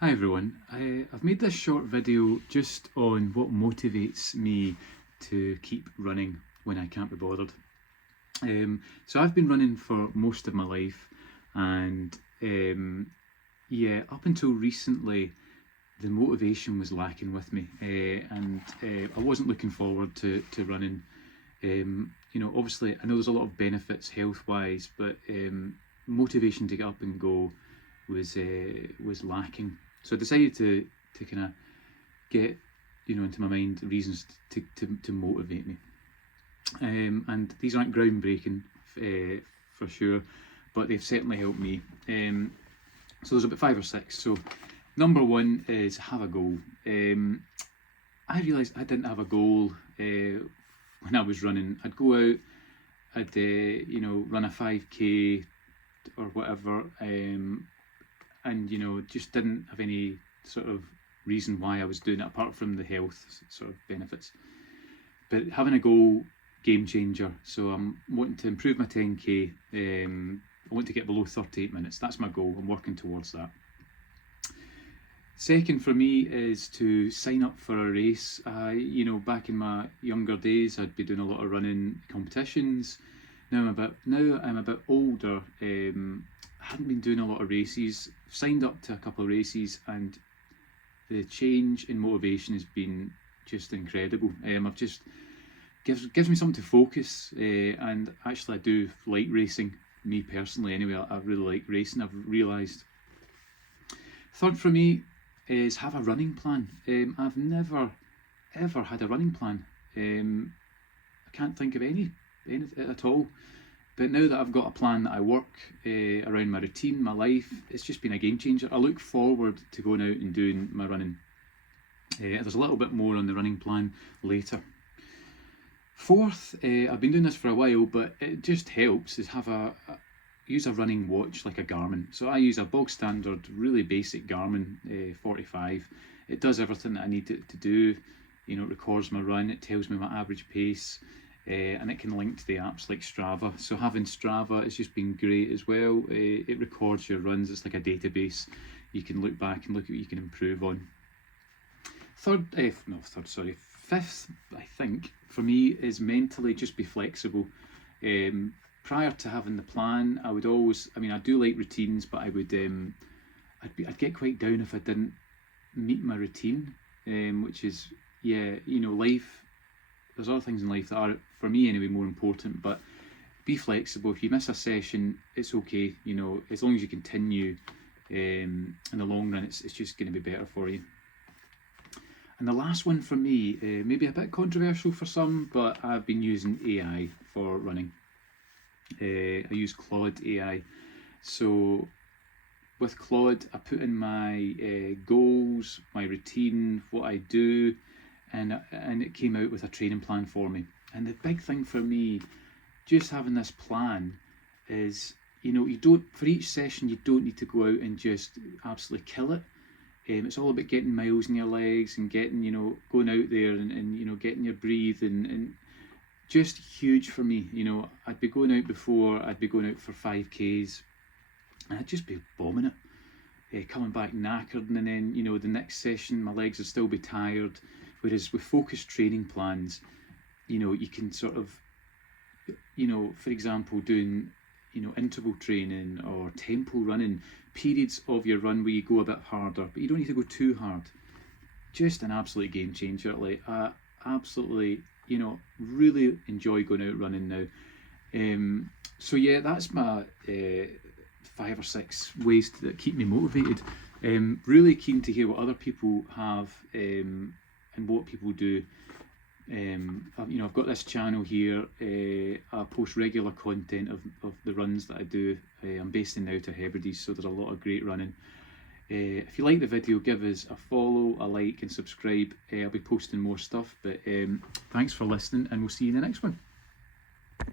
Hi everyone, I've made this short video just on what motivates me to keep running when I can't be bothered. So I've been running for most of my life, and yeah, up until recently the motivation was lacking with me, and I wasn't looking forward to running. Obviously I know there's a lot of benefits health wise, but motivation to get up and go was lacking. So I decided to kind of get into my mind reasons to motivate me. And these aren't groundbreaking for sure, but they've certainly helped me. So there's about 5 or 6. So number one is have a goal. I realised I didn't have a goal when I was running. I'd go out, I'd run a 5k or whatever, and just didn't have any sort of reason why I was doing it apart from the health sort of benefits. But having a goal, game changer. So I'm wanting to improve my 10k. I want to get below 38 minutes. That's my goal. I'm working towards that. Second for me is to sign up for a race. Back in my younger days, I'd be doing a lot of running competitions. Now I'm a bit older. I hadn't been doing a lot of races. Signed up to a couple of races, and the change in motivation has been just incredible. I've just gives me something to focus, and actually I do like racing. Me personally, anyway, I really like racing. I've realised. Third for me is have a running plan. I've never ever had a running plan. I can't think of any at all. But now that I've got a plan that I work around my routine, my life, it's just been a game changer. I look forward to going out and doing my running. There's a little bit more on the running plan later. Fourth, I've been doing this for a while, but it just helps, is use a running watch like a Garmin. So I use a bog standard, really basic Garmin 45. It does everything that I need it to do. It records my run, it tells me my average pace. And it can link to the apps like Strava. So having Strava has just been great as well. It records your runs. It's like a database. You can look back and look at what you can improve on. Fifth, I think, for me is mentally just be flexible. Prior to having the plan, I do like routines, but I'd get quite down if I didn't meet my routine, which is, life. There's other things in life that are, for me anyway, more important, but be flexible. If you miss a session, it's okay, as long as you continue, in the long run, it's just going to be better for you. And the last one for me, maybe a bit controversial for some, but I've been using AI for running. I use Claude AI. So with Claude, I put in my goals, my routine, what I do, and it came out with a training plan for me. And the big thing for me, just having this plan, is for each session you don't need to go out and just absolutely kill it. It's all about getting miles in your legs and getting going out there and getting your breathe and just huge for me. I'd be going out before, I'd be going out for 5Ks, and I'd just be bombing it, coming back knackered, and then the next session my legs would still be tired. Whereas with focused training plans, you can sort of, for example, doing, interval training or tempo running, periods of your run where you go a bit harder, but you don't need to go too hard. Just an absolute game changer. Like, absolutely, really enjoy going out running now. So yeah, that's my 5 or 6 ways that keep me motivated. Really keen to hear what other people have, and what people do. I've got this channel here. I post regular content of the runs that I do. I'm based in the Outer Hebrides, so there's a lot of great running. If you like the video, give us a follow, a like and subscribe. I'll be posting more stuff, but thanks for listening, and we'll see you in the next one.